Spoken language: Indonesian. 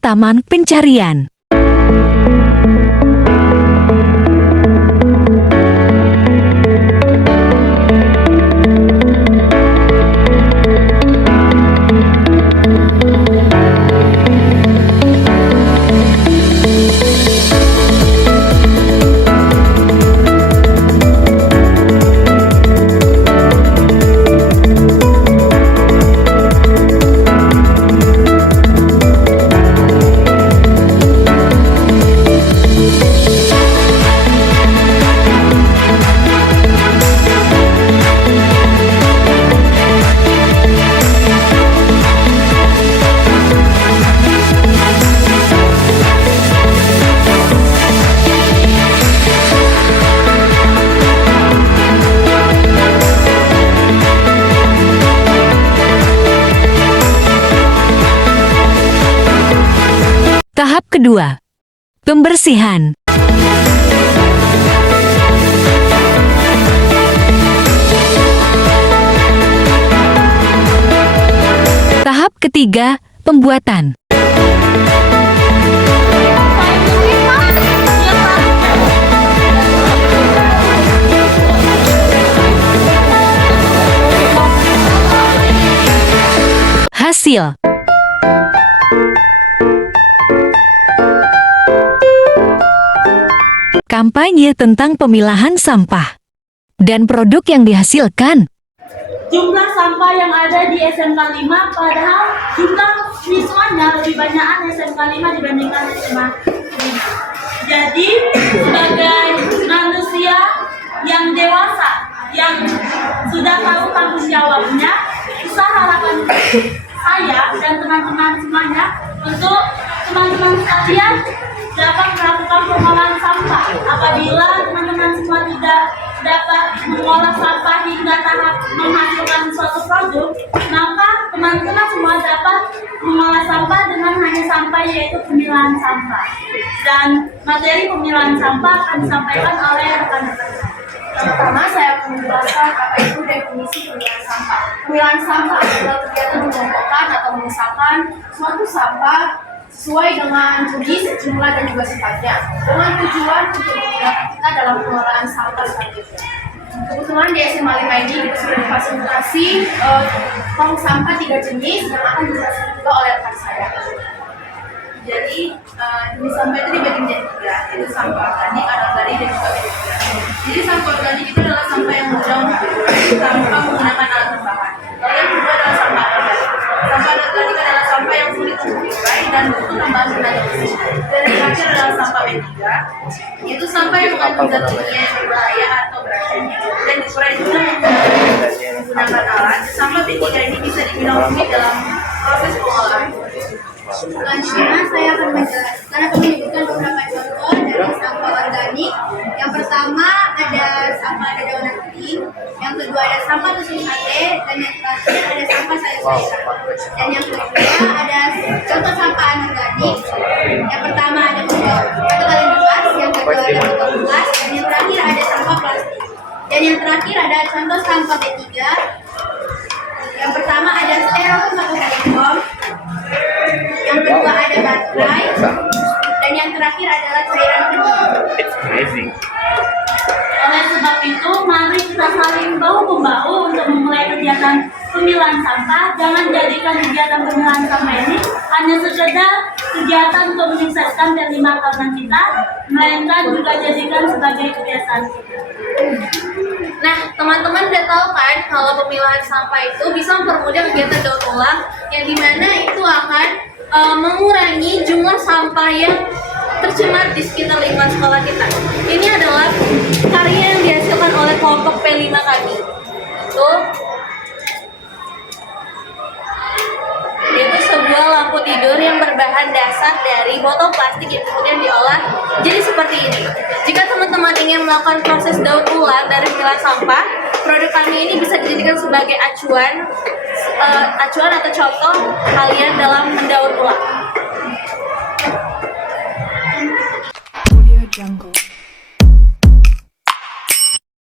Taman Pencarian. Tahap kedua, pembersihan. Tahap ketiga, pembuatan. Hasil. Kampanye tentang pemilahan sampah dan produk yang dihasilkan. Jumlah sampah yang ada di SMK 5, padahal jumlah siswanya lebih banyakan SMK 5 dibandingkan SMA 5. Jadi, sebagai manusia yang dewasa, yang sudah tahu tanggung jawabnya, besar harapan saya dan teman-teman semuanya untuk teman-teman sekalian dapat melakukan pengolahan sampah. Apabila teman-teman semua tidak dapat mengolah sampah hingga tahap menghasilkan suatu produk, maka teman-teman semua dapat mengolah sampah dengan hanya sampah, yaitu pemilahan sampah. Dan materi pemilahan sampah akan disampaikan oleh rekan-rekan saya. Pertama, saya akan menjelaskan apa itu definisi pemilahan sampah. Pemilahan sampah adalah kegiatan mengumpulkan atau memisahkan suatu sampah sesuai dengan jenis, jumlah, dan juga sifatnya, dengan tujuan untuk memudahkan kita dalam pengelolaan sampah selanjutnya. Kebetulan di SMA 5 ini kita sudah difasilitasi tong sampah 3 jenis yang akan dijelaskan juga oleh rekan saya. Jadi jenis sampah itu dibagi menjadi 3, yaitu sampah organik, anorganik, dan juga medikal. Jadi sampah organik itu adalah sampah yang mudah untuk dikurangi tanpa menggunakan alat tambahan. Lalu yang kedua adalah sampah anorganik. Sampah anorganik adalah sampah yang sulit untuk dikurai dan butuh tambahan tenaga mesin. Dan yang terakhir adalah sampah B3, yaitu sampah yang mengandung zat kimia yang berbahaya atau beracun dan dikurai juga menggunakan alat. Sampah B3 ini bisa dibilang rumit dalam proses pengolahan. Selanjutnya saya akan menjelaskan atau menyebutkan beberapa contoh dari sampah organik. Yang pertama ada sampah dedaunan kering, yang kedua ada sampah tusuk sate, dan yang terakhir ada sampah sayur-sayuran. Dan yang kedua ada contoh sampah anorganik. Yang pertama ada botol kaleng bekas, yang kedua ada botol bekas, dan yang terakhir ada sampah plastik. Dan yang terakhir ada contoh sampah B3. Yang pertama ada styrofoam atau styrofoam. Yang kedua ada baterai, dan yang terakhir adalah cairan kimia. Oleh sebab itu, mari kita saling bahu-membahu untuk memulai kegiatan pemilahan sampah. Jangan jadikan kegiatan pemilahan sampah ini hanya sekedar kegiatan untuk menyukseskan P5 tahunan kita, melainkan juga jadikan sebagai kebiasaan kita. Nah, teman-teman udah tahu kan kalau pemilahan sampah itu bisa mempermudah kegiatan daur ulang, yang dimana itu akan mengurangi jumlah sampah yang tercemar di sekitar lingkungan sekolah kita. Ini adalah karya yang dihasilkan oleh kelompok P5 kami. Yaitu sebuah lampu tidur yang berbahan dasar dari botol plastik yang kemudian diolah jadi seperti ini. Jika teman-teman ingin melakukan proses daur ulang dari pemilahan sampah, produk kami ini bisa dijadikan sebagai acuan atau contoh kalian dalam mendaur ulang.